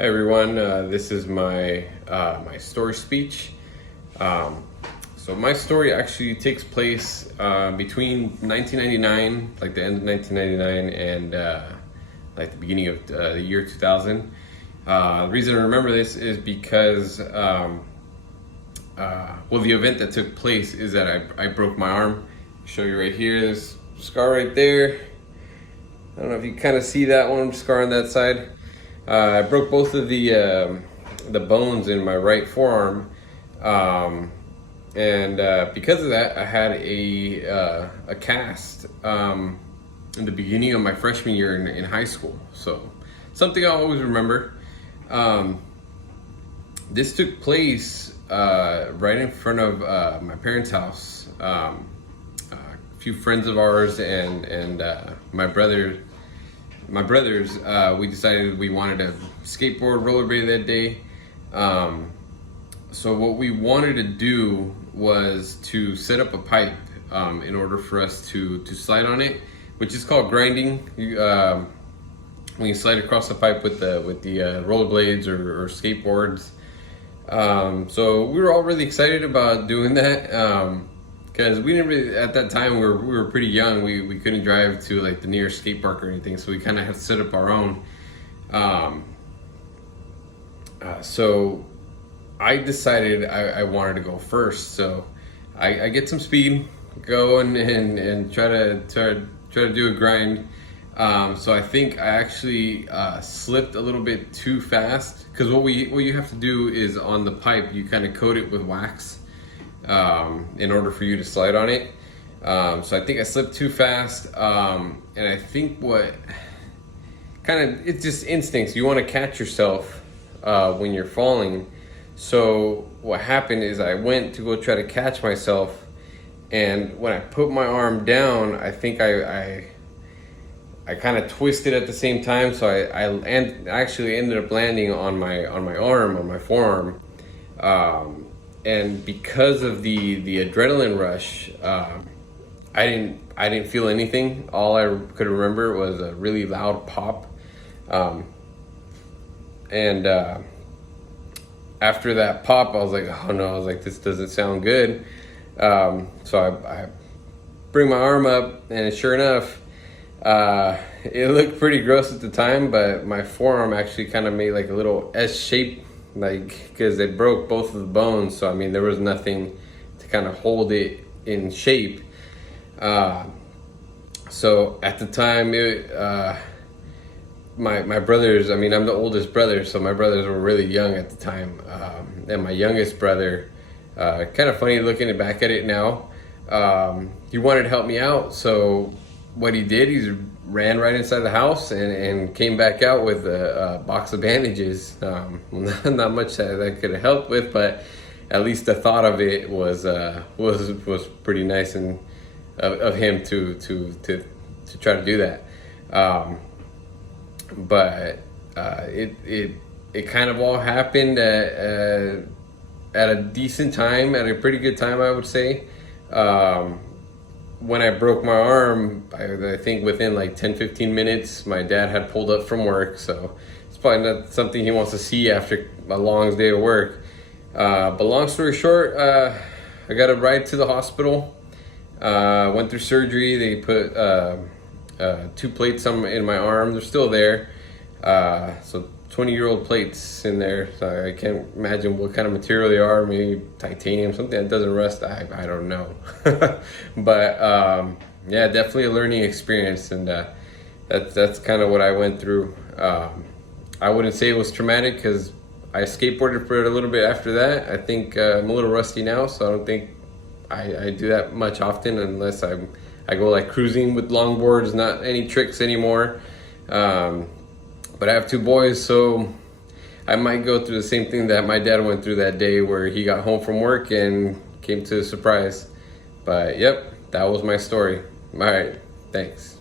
Hi everyone, this is my my story speech. So my story actually takes place between 1999, like the end of 1999, and like the beginning of the year 2000. The reason I remember this is because well, the event that took place is that I broke my arm. I'll show you right here, this scar right there. I don't know if you kind of see that one scar on that side. I broke both of the bones in my right forearm, and because of that, I had a cast in the beginning of my freshman year in high school. So something I'll always remember. This took place right in front of my parents' house. A few friends of ours and my brothers, we decided we wanted to skateboard, rollerblade that day. So what we wanted to do was to set up a pipe in order for us to slide on it, which is called grinding. When you slide across the pipe with the rollerblades or skateboards. So we were all really excited about doing that. Because we didn't really, at that time, we were pretty young. We couldn't drive to like the nearest skate park or anything, so we kind of had to set up our own. So I decided I wanted to go first. So I get some speed, go and try to do a grind. So I think I actually slipped a little bit too fast, because what you have to do is on the pipe you kind of coat it with wax. In order for you to slide on it. So I think I slipped too fast, and I think what it's just instincts. You want to catch yourself when you're falling. So what happened is I went to go try to catch myself, and when I put my arm down, I think I kind of twisted at the same time, so I actually ended up landing on my arm, on my forearm. And because of the adrenaline rush, I didn't feel anything. All I could remember was a really loud pop. And after that pop, I was like, oh no, I was like, this doesn't sound good. So I bring my arm up, and sure enough, it looked pretty gross at the time, but my forearm actually kind of made like a little S shape, like, because they broke both of the bones. So I mean, there was nothing to kind of hold it in shape. So at the time, my brothers, I mean, I'm the oldest brother, so my brothers were really young at the time. And my youngest brother, kind of funny looking back at it now, he wanted to help me out. So what he did, he ran right inside the house and came back out with a box of bandages. Not much that could have helped with, but at least the thought of it was pretty nice and of him to try to do that. But it kind of all happened at a decent time, at a pretty good time, I would say. When I broke my arm, I think within like 10-15 minutes, my dad had pulled up from work. So it's probably not something he wants to see after a long day of work. But long story short, I got a ride to the hospital. Went through surgery. They put 2 plates in my arm. They're still there. So 20-year-old plates in there. So I can't imagine what kind of material they are. Maybe titanium, something that doesn't rust. I don't know. But yeah, definitely a learning experience, and that's kind of what I went through. I wouldn't say it was traumatic, because I skateboarded for a little bit after that. I think I'm a little rusty now, so I don't think I do that much often, unless I go like cruising with longboards, not any tricks anymore. But I have 2 boys, so I might go through the same thing that my dad went through that day, where he got home from work and came to a surprise. But yep, that was my story. All right, thanks.